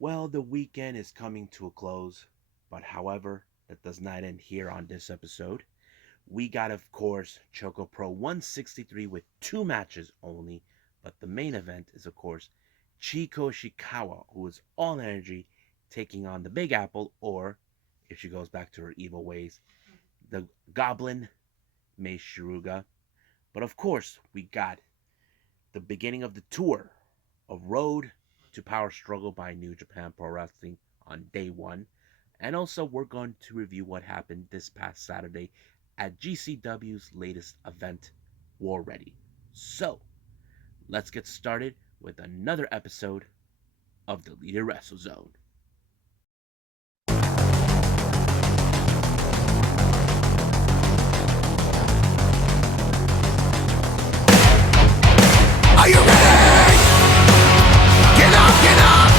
Well, the weekend is coming to a close, but however, that does not end here on this episode. We got, of course, ChocoPro 163 with two matches only, but the main event is, of course, Chie Koishikawa, who is all energy, taking on the Big Apple, or, if she goes back to her evil ways, the Goblin, Mei Suruga. But of course, we got the beginning of the tour, a road to power struggle by New Japan Pro Wrestling on day one. And also, we're going to review what happened this past Saturday at GCW's latest event, War Ready. So, let's get started with another episode of the Leader Wrestle Zone. Are you ready? Get up, get up!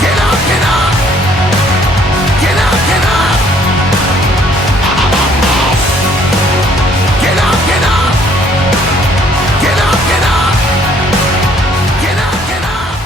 Get up, get up! Get up, get up! Get up, get up! Get up, get up! Get up, get up!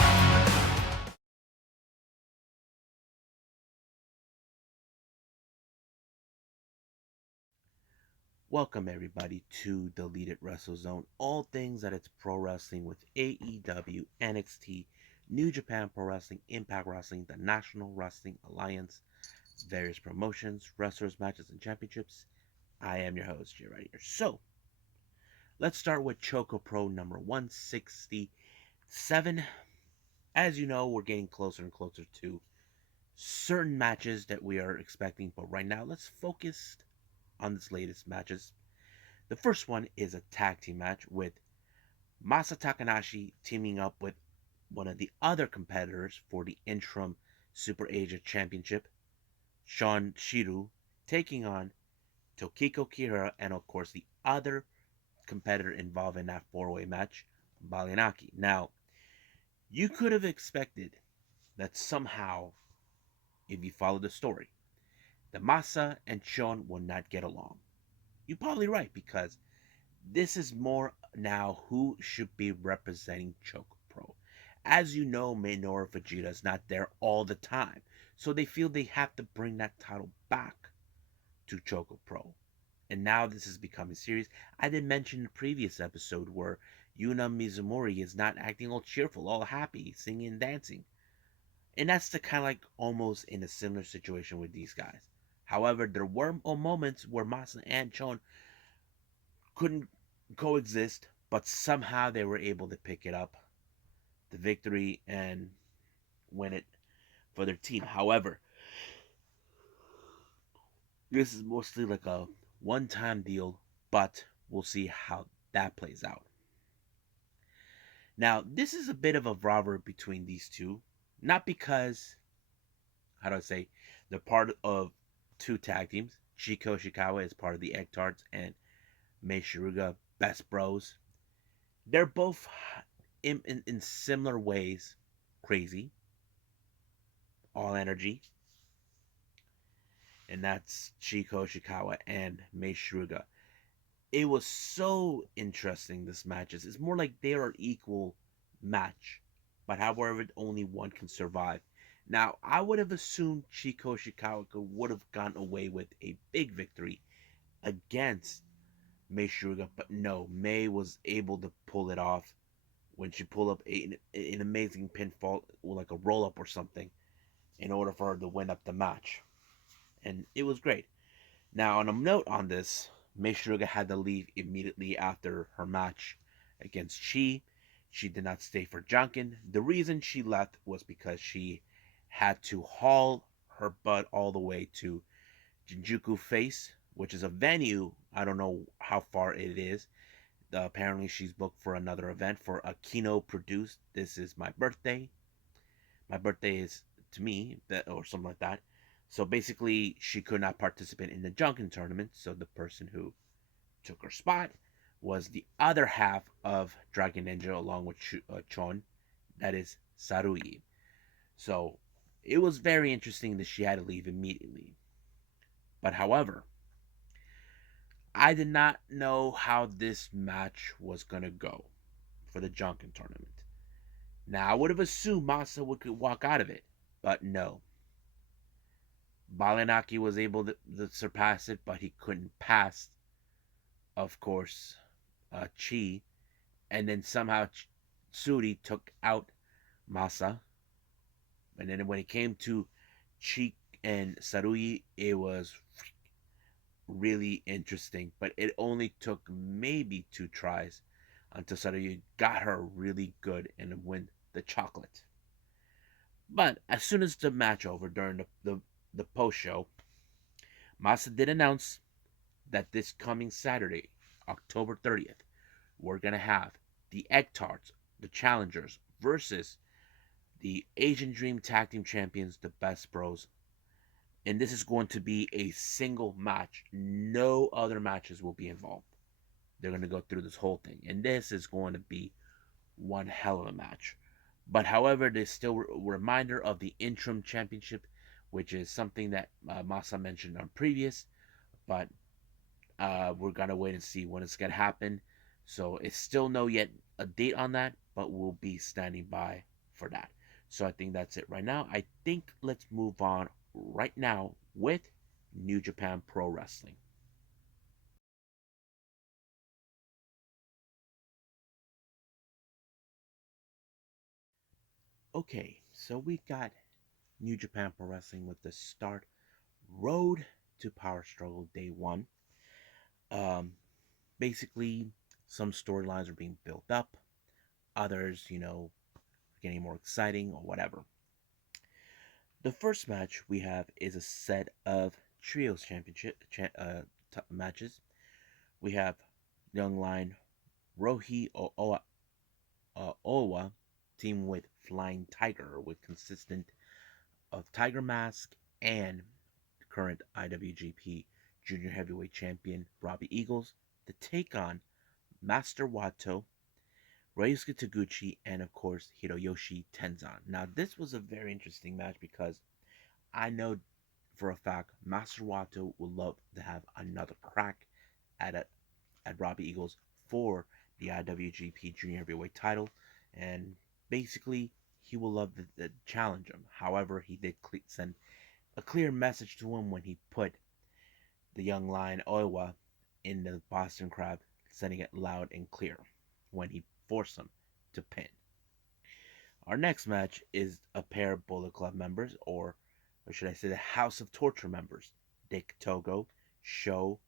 Welcome, everybody, to Deleted Wrestle Zone. All things that it's pro wrestling with AEW, NXT, New Japan Pro Wrestling, Impact Wrestling, the National Wrestling Alliance, various promotions, wrestlers, matches, and championships. I am your host, Jay right here. So, let's start with Choco Pro number 167. As you know, we're getting closer and closer to certain matches that we are expecting, but right now, let's focus on this latest matches. The first one is a tag team match with Masa Takanashi teaming up with one of the other competitors for the interim Super Asia Championship, Sean Shiru, taking on Tokiko Kira and, of course, the other competitor involved in that four-way match, Balinaki. Now, you could have expected that somehow, if you follow the story, that Masa and Sean will not get along. You're probably right, because this is more now who should be representing Choco Pro. As you know, Minoru Fujita is not there all the time, so they feel they have to bring that title back to Choco Pro. And now this is becoming serious. I did mention in the previous episode where Yuna Mizumori is not acting all cheerful, all happy, singing and dancing. And that's the kind of like almost in a similar situation with these guys. However, there were moments where Masa and Chon couldn't coexist, but somehow they were able to pick it up, the victory, and win it for their team. However, this is mostly like a one time deal, but we'll see how that plays out. Now, this is a bit of a rivalry between these two, not because, how do I say, they're part of two tag teams. Chie Koishikawa is part of the Egg Tarts and Mei Suruga, Best Bros. They're both in similar ways crazy, all energy, and that's Chie Koishikawa and Mei Suruga. It was so interesting, this match. It's more like they are equal match, but however, only one can survive. Now, I would have assumed Chie Koishikawa would have gotten away with a big victory against Mei Suruga, but no, Mei was able to pull it off when she pulled up an amazing pinfall, like a roll up or something, in order for her to win up the match. And it was great. Now, on a note on this, Mei Suruga had to leave immediately after her match against Chi. She did not stay for Junkin. The reason she left was because she had to haul her butt all the way to Jinjuku Face, which is a venue. I don't know how far it is. Apparently, she's booked for another event for a Kino produced This Is My Birthday. My birthday is to me, that or something like that. So basically, she could not participate in the Junkin tournament. So the person who took her spot was the other half of Dragon Ninja, along with Chon, that is Sarui. So it was very interesting that she had to leave immediately. But however, I did not know how this match was going to go for the Junkin tournament. Now, I would have assumed Masa would could walk out of it, but no. Balanaki was able to surpass it, but he couldn't pass, of course, Chi. And then somehow Suri took out Masa. And then when it came to Chi and Sarui, it was really interesting. But it only took maybe 2 tries until Sarui got her really good and win the chocolate. But as soon as the match over during the post show, Masa did announce that this coming Saturday, October 30th, we're going to have the Egg Tarts, the challengers, versus the Asian Dream Tag Team Champions, the Best Bros. And this is going to be a single match. No other matches will be involved. They're going to go through this whole thing. And this is going to be one hell of a match. But however, there's still a reminder of the interim championship, which is something that Masa mentioned on previous. But we're gonna wait and see when it's gonna happen. So it's still no yet a date on that, but we'll be standing by for that. So I think that's it right now. I think let's move on right now with New Japan Pro Wrestling. Okay, so we've got New Japan Pro Wrestling with the start Road to Power Struggle Day 1. Um, Basically, some storylines are being built up, others, getting more exciting or whatever. The first match we have is a set of trios championship matches. We have Young Lion Rohi Owa team with Flying Tiger with consistent of Tiger Mask and current IWGP Junior Heavyweight Champion Robbie Eagles to take on Master Wato, Ryusuke Taguchi, and of course Hiroyoshi Tenzan. Now this was a very interesting match because I know for a fact Master Wato would love to have another crack at at Robbie Eagles for the IWGP Junior Heavyweight title, and basically he will love to challenge him. However, he did send a clear message to him when he put the young lion Oiwa in the Boston Crab, sending it loud and clear when he forced him to pin. Our next match is a pair of Bullet Club members, or should I say the House of Torture members, Dick Togo, Sho,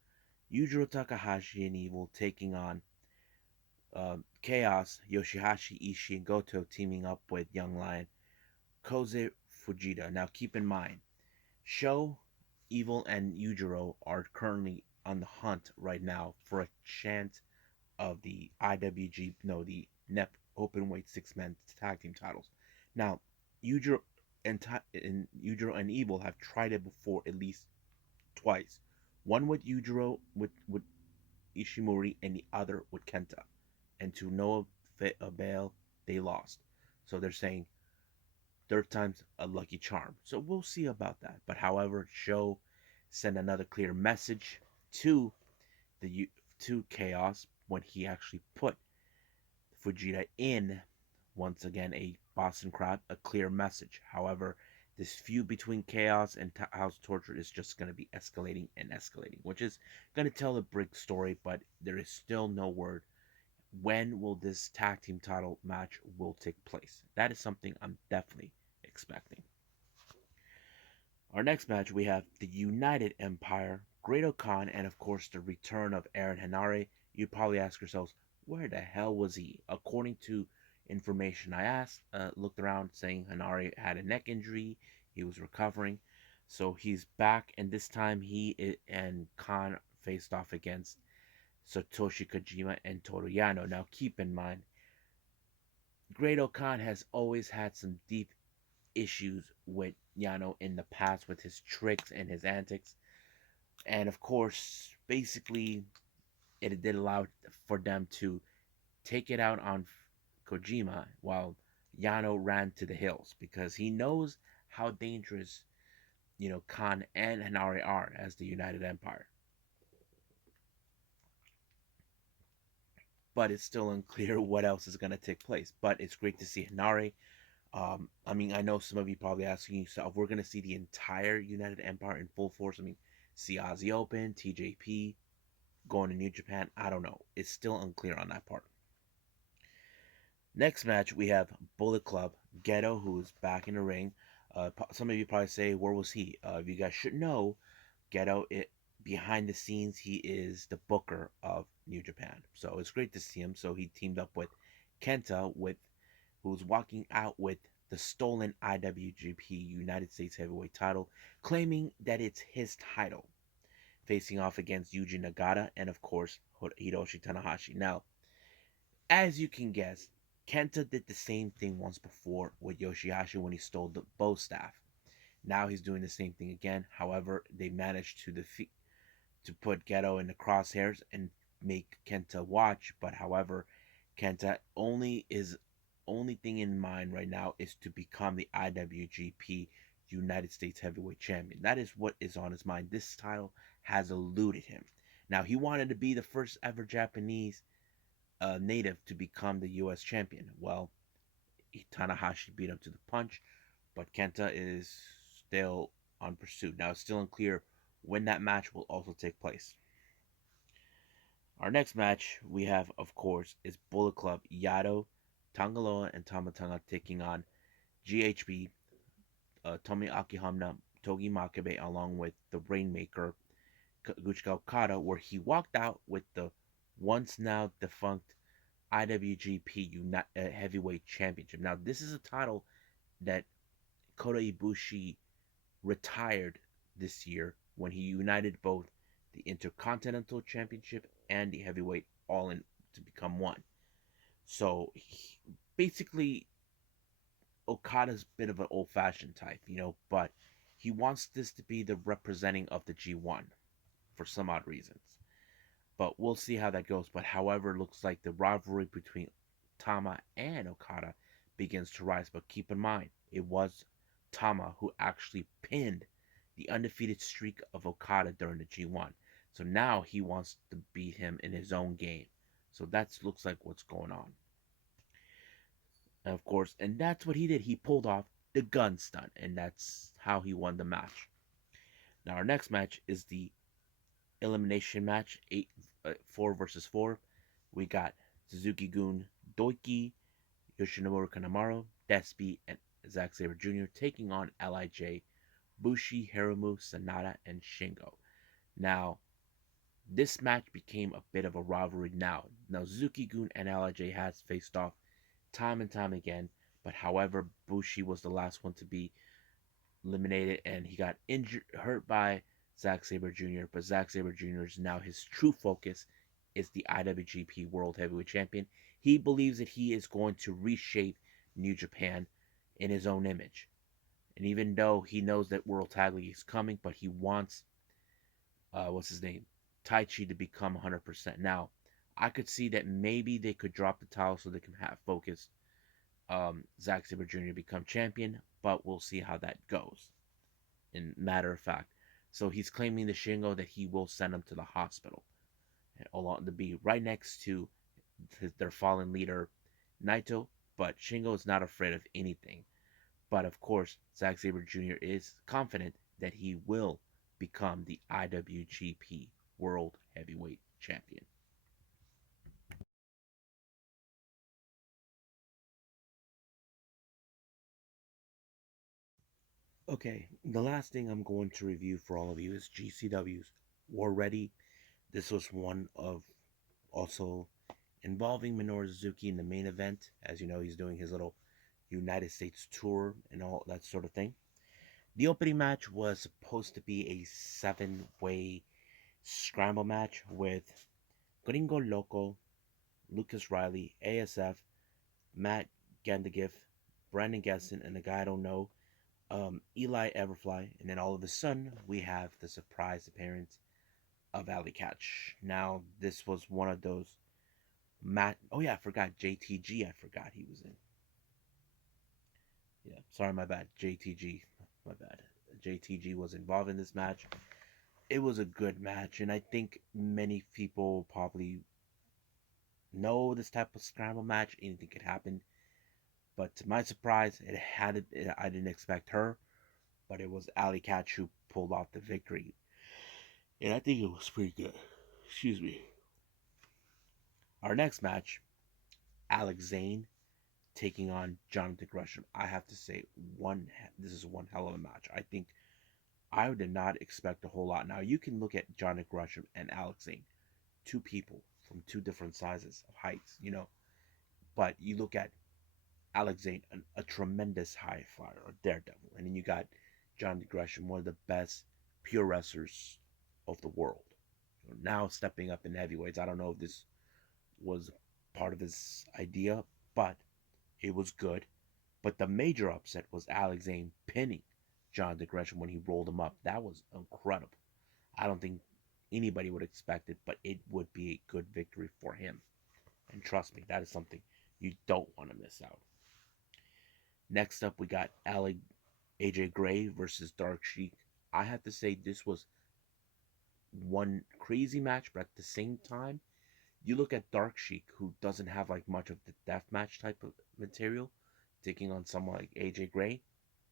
Yujiro Takahashi, and Evil taking on Chaos, Yoshihashi, Ishii, and Goto teaming up with Young Lion, Koze Fujita. Now keep in mind, Sho, Evil, and Yujiro are currently on the hunt right now for a chance of the IWG, no, the NEP Openweight Six-Man Tag Team titles. Now, Yujiro and Yujiro and Evil have tried it before at least twice. One with Yujiro with Ishimori and the other with Kenta. And to no avail, they lost. So they're saying third time's a lucky charm. So we'll see about that. But however, Sho sent another clear message to the to Chaos when he actually put Fujita in once again a Boston Crab, a clear message. However, this feud between Chaos and House Torture is just going to be escalating and escalating, which is going to tell a big story, but there is still no word when will this tag team title match will take place. That is something I'm definitely expecting. Our next match we have the United Empire, Great Khan, and of course the return of Aaron Henare. You probably ask yourselves, where the hell was he? According to information I looked around saying Henare had a neck injury, he was recovering, so he's back, and this time he and Khan faced off against Satoshi Kojima and Toru Yano. Now keep in mind, Great Khan has always had some deep issues with Yano in the past with his tricks and his antics. And of course, basically, it did allow for them to take it out on Kojima while Yano ran to the hills because he knows how dangerous, Khan and Hanare are as the United Empire. but it's still unclear what else is going to take place. But it's great to see Hinare. I mean, I know some of you probably asking yourself, we're going to see the entire United Empire in full force. I mean, see Aussie Open, TJP, going to New Japan. I don't know. It's still unclear on that part. Next match, we have Bullet Club, Ghetto, who is back in the ring. Some of you probably say, where was he? If you guys should know, Ghetto, behind the scenes, he is the booker of New Japan. So it's great to see him. So he teamed up with Kenta, who's walking out with the stolen IWGP United States Heavyweight title, claiming that it's his title, facing off against Yuji Nagata and, of course, Hiroshi Tanahashi. Now, as you can guess, Kenta did the same thing once before with Yoshihashi when he stole the bow staff. Now he's doing the same thing again. However, they managed to put Geto in the crosshairs and make Kenta watch. But however, Kenta only thing in mind right now is to become the IWGP United States Heavyweight Champion. That is what is on his mind. This title has eluded him. Now he wanted to be the first ever Japanese native to become the U.S. champion. Well, Tanahashi beat him to the punch, but Kenta is still on pursuit. Now it's still unclear when that match will also take place. Our next match we have, of course, is Bullet Club Yado, Tangaloa, and Tamatanga taking on GHB, Tomi Akihama, Togi Makabe, along with the Rainmaker, Guchika Okada, where he walked out with the once now defunct IWGP Heavyweight Championship. Now, this is a title that Kota Ibushi retired this year when he united both the Intercontinental Championship and the Heavyweight all in to become one. So basically, Okada's a bit of an old-fashioned type, but he wants this to be the representing of the G1 for some odd reasons. But we'll see how that goes. But however, it looks like the rivalry between Tama and Okada begins to rise. But keep in mind, it was Tama who actually pinned the undefeated streak of Okada during the G1. So now he wants to beat him in his own game. So that looks like what's going on. And of course, and that's what he did. He pulled off the gun stunt, and that's how he won the match. Now our next match is the elimination match, 4 versus 4. We got Suzuki-gun Doiki, Yoshinori Kanemaru, Despi, and Zack Sabre Jr. taking on LIJ, Bushi, Hiromu, Sanada, and Shingo. Now, this match became a bit of a rivalry now. Now, Suzuki-gun and LIJ has faced off time and time again, but however, Bushi was the last one to be eliminated, and he got hurt by Zack Sabre Jr. But Zack Sabre Jr. is now his true focus is the IWGP World Heavyweight Champion. He believes that he is going to reshape New Japan in his own image. And even though he knows that World Tag League is coming, but he wants, what's his name, Taichi to become 100%. Now, I could see that maybe they could drop the title so they can have focus Zack Sabre Jr. become champion, but we'll see how that goes. In matter of fact, so he's claiming to Shingo that he will send him to the hospital, along to be right next to their fallen leader Naito. But Shingo is not afraid of anything. But of course, Zack Sabre Jr. is confident that he will become the IWGP World Heavyweight Champion. Okay, the last thing I'm going to review for all of you is GCW's War Ready. This was one of also involving Minoru Suzuki in the main event. As you know, he's doing his little United States tour and all that sort of thing. The opening match was supposed to be a 7-way scramble match with Gringo Loco, Lucas Riley, ASF, Matt Gandagiff, Brandon Gesson, and a guy I don't know, Eli Everfly, and then all of a sudden we have the surprise appearance of Alley Catch. Now this was one of those Oh yeah, I forgot JTG. I forgot he was in. Yeah, sorry, my bad. JTG, my bad. JTG was involved in this match. It was a good match, and I think many people probably know this type of scramble match, anything could happen. But to my surprise, I didn't expect her, but it was Ali Catch who pulled off the victory, and I think it was pretty good. Excuse me. Our next match, Alex Zane taking on Jonathan Gresham. I have to say, this is one hell of a match. I think I did not expect a whole lot. Now you can look at Jonathan Gresham and Alex Zane, two people from two different sizes of heights, but you look at Alex Zane, a tremendous high flyer, a daredevil, and then you got Jonathan Gresham, one of the best pure wrestlers of the world. Now stepping up in heavyweights. I don't know if this was part of his idea, but it was good. But the major upset was Alex Zane pinning Jonathan Gresham when he rolled him up. That was incredible. I don't think anybody would expect it, but it would be a good victory for him. And trust me, that is something you don't want to miss out. Next up, we got AJ Gray versus Dark Sheik. I have to say, this was one crazy match, but at the same time, you look at Dark Sheik, who doesn't have like much of the deathmatch type of material, taking on someone like AJ Gray.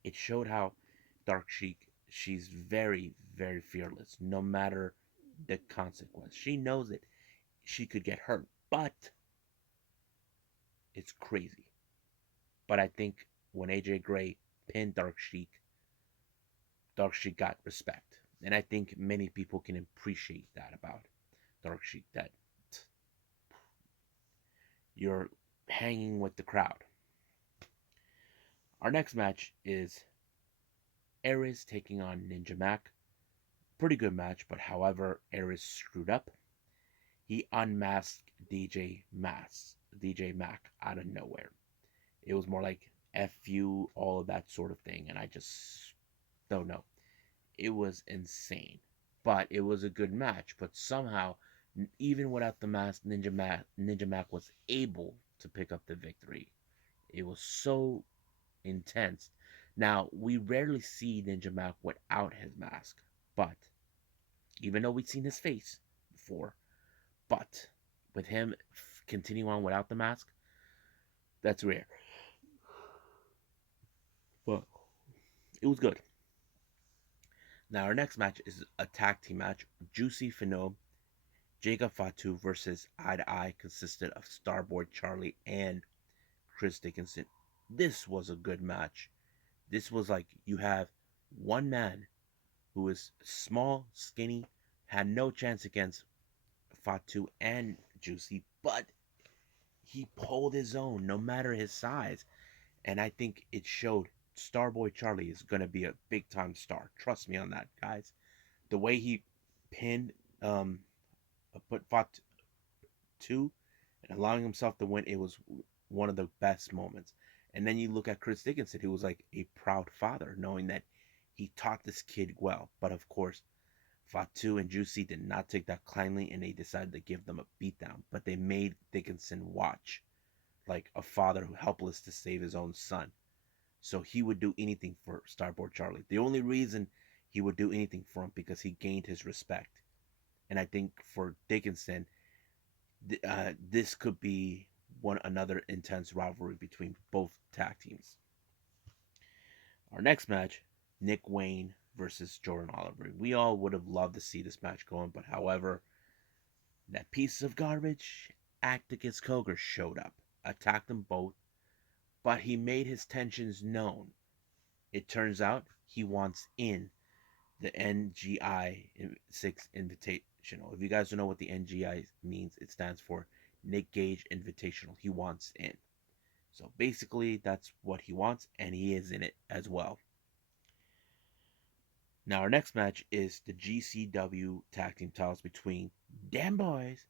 It showed how Dark Sheik, she's very, very fearless, no matter the consequence. She knows it. She could get hurt, but it's crazy. But I think when AJ Gray pinned Dark Sheik got respect. And I think many people can appreciate that about Dark Sheik, that you're hanging with the crowd. Our next match is Aries taking on Ninja Mac. Pretty good match, but however, Aries screwed up. He unmasked DJ Mac out of nowhere. It was more like F you, all of that sort of thing, and I just don't know. It was insane. But it was a good match. But somehow, even without the mask, Ninja Mac was able to pick up the victory. It was so intense. Now, we rarely see Ninja Mac without his mask, but even though we've seen his face before, but with him continuing on without the mask, that's rare. But it was good. Now, our next match is a tag team match. Juicy Finau, Jacob Fatu versus Eye to Eye consisted of Starboard Charlie and Chris Dickinson. This was a good match. This was like you have one man who is small, skinny, had no chance against Fatu and Juicy, but he pulled his own no matter his size. And I think it showed Starboy Charlie is going to be a big time star. Trust me on that, guys. The way he pinned, put Fatu and allowing himself to win, it was one of the best moments. And then you look at Chris Dickinson, who was like a proud father, knowing that he taught this kid well. But of course, Fatu and Juicy did not take that kindly, and they decided to give them a beatdown. But they made Dickinson watch like a father who helpless to save his own son. So he would do anything for Starboard Charlie. The only reason he would do anything for him because he gained his respect. And I think for Dickinson, this could be another intense rivalry between both tag teams. Our next match, Nick Wayne versus Jordan Oliver. We all would have loved to see this match going, but however, that piece of garbage, Acticus Cogar, showed up, attacked them both, but he made his tensions known. It turns out he wants in the NGI 6 Invitational. If you guys don't know what the NGI means, it stands for Nick Gage Invitational. He wants in. So basically, that's what he wants, and he is in it as well. Now, our next match is the GCW Tag Team titles between Damn Boys,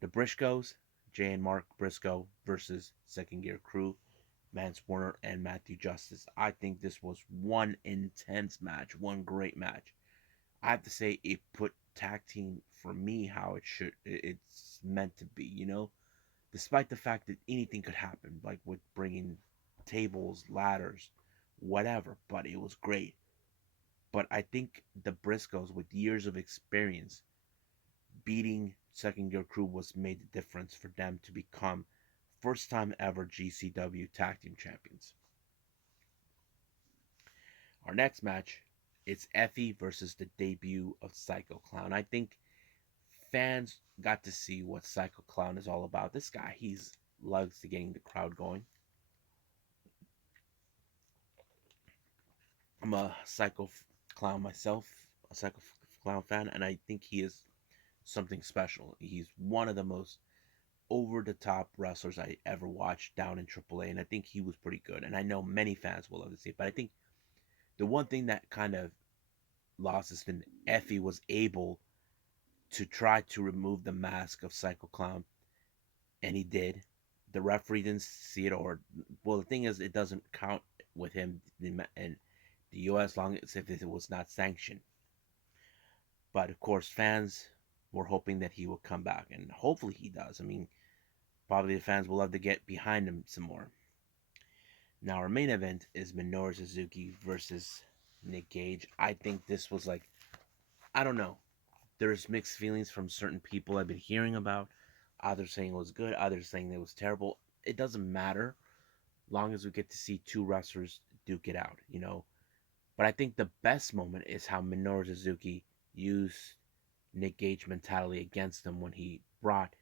the Briscoes, Jay and Mark Briscoe versus Second Gear Crew, Mance Warner and Matthew Justice. I think this was one intense match, one great match. I have to say it put tag team for me how it's meant to be, despite the fact that anything could happen, like with bringing tables, ladders, whatever, but it was great. But I think the Briscoes, with years of experience, beating Second Gear Crew was made the difference for them to become first time ever GCW Tag Team Champions. Our next match, it's Effie versus the debut of Psycho Clown. I think fans got to see what Psycho Clown is all about. This guy, he's loves to getting the crowd going. I'm a Clown myself, a Clown fan, and I think he is something special. He's one of the most over the top wrestlers I ever watched down in AAA, and I think he was pretty good. And I know many fans will love to see it, but I think the one thing that kind of lost is that Effie was able to try to remove the mask of Psycho Clown, and he did. The referee didn't see it, or well, the thing is, it doesn't count with him in the U.S. long as if it was not sanctioned. But of course, fans were hoping that he would come back, and hopefully he does. I mean, probably the fans will love to get behind him some more. Now, our main event is Minoru Suzuki versus Nick Gage. I think this was like, I don't know. There's mixed feelings from certain people I've been hearing about. Others saying it was good, others saying it was terrible. It doesn't matter, long as we get to see two wrestlers duke it out, you know. But I think the best moment is how Minoru Suzuki used Nick Gage mentality against him when he brought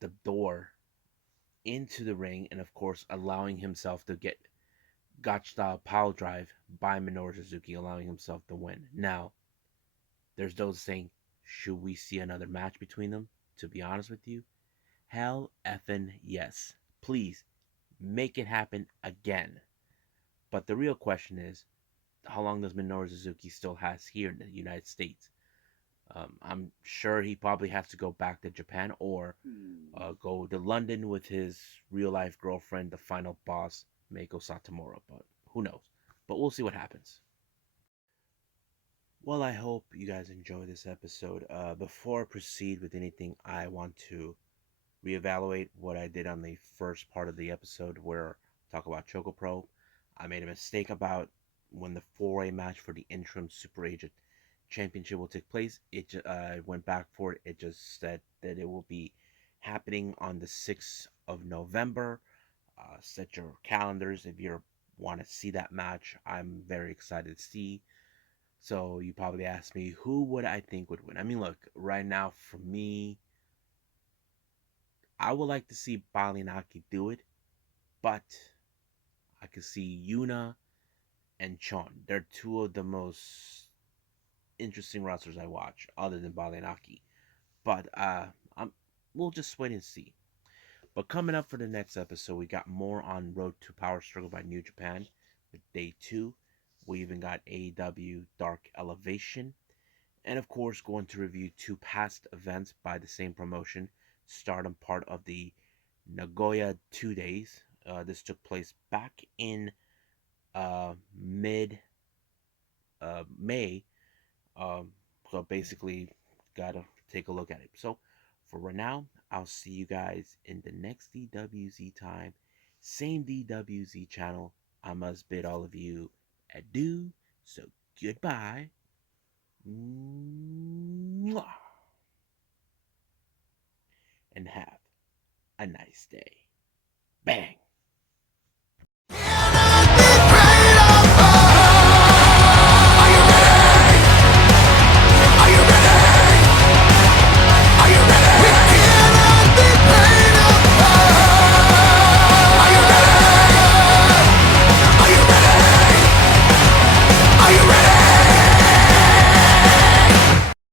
the door into the ring and, of course, allowing himself to get Gotch style power drive by Minoru Suzuki, allowing himself to win. Now, there's those saying, should we see another match between them? To be honest with you, hell effing yes. Please make it happen again. But the real question is, how long does Minoru Suzuki still has here in the United States? I'm sure he probably has to go back to Japan or go to London with his real life girlfriend, the final boss, Meiko Satomura. But who knows? But we'll see what happens. Well, I hope you guys enjoy this episode. Before I proceed with anything, I want to reevaluate what I did on the first part of the episode where I talk about ChocoPro. I made a mistake about when the four-way match for the interim Super Agent Championship will take place. I went back for it. It just said that it will be happening on the 6th of November. Set your calendars if you want to see that match. I'm very excited to see. So you probably asked me who would I think would win. I mean, look, right now for me, I would like to see Balinaki do it, but I could see Yuna and Chon. They're two of the most interesting wrestlers I watch, other than Balinaki. But I'm we'll just wait and see. But coming up for the next episode, we got more on Road to Power Struggle by New Japan with Day 2. We even got AEW Dark Elevation. And of course, going to review two past events by the same promotion. Stardom, part of the Nagoya 2 days. This took place back in mid May. Um, so basically, gotta take a look at it. So for right now, I'll see you guys in the next DWZ time. Same DWZ channel. I must bid all of you adieu. So goodbye. Mwah. And have a nice day. Bang.